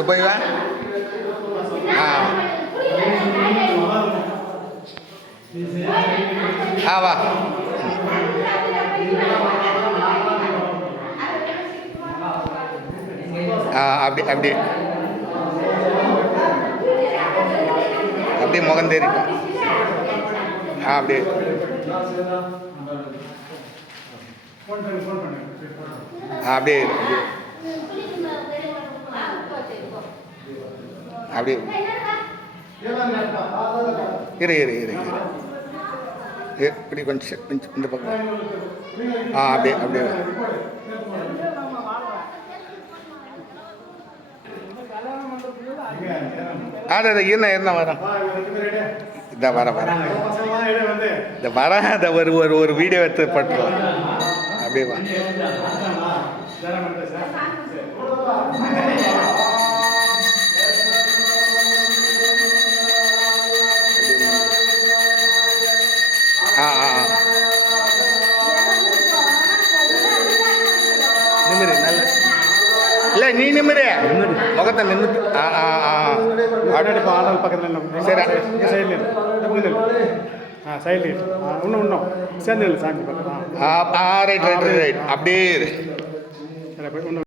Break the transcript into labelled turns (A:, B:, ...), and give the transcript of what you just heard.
A: சரி போய் வா ஆ ஆ வா ஆ அப்படி அப்படி அப்படியே முகம் தெரியும் ஆ அப்படியே ஆ அப்படியே அப்படியே இரு இரு இரு இரு. இப்படி கொஞ்சம் கொஞ்சம் இந்த பக்கம். ஆ அப்படியே அப்படியே. வா. அட என்ன என்ன வரும் வரேன். இந்த வரேன் வரேன். இந்த வரேன் இந்த ஒரு ஒரு ஒரு வீடியோ எடுத்து பண்ணுறோம் அப்படியே வா. ஆ ஆ ஆ. நிமிரு நல்ல இல்லை நீ நிமிரு. முகத்தை நிமித்து ஆ ஆ ஆ.
B: இப்போ ஆடல் பக்கத்தில்
A: சரி.
B: சைடில் நில்லு. ஆ சைடில் இன்னும் இன்னும் சேர்ந்து நில்லு சாஞ்சி பக்கம் ஆ.
A: ஆ ஆ ரைட் ரைட் ரைட் அப்படியே
B: சரி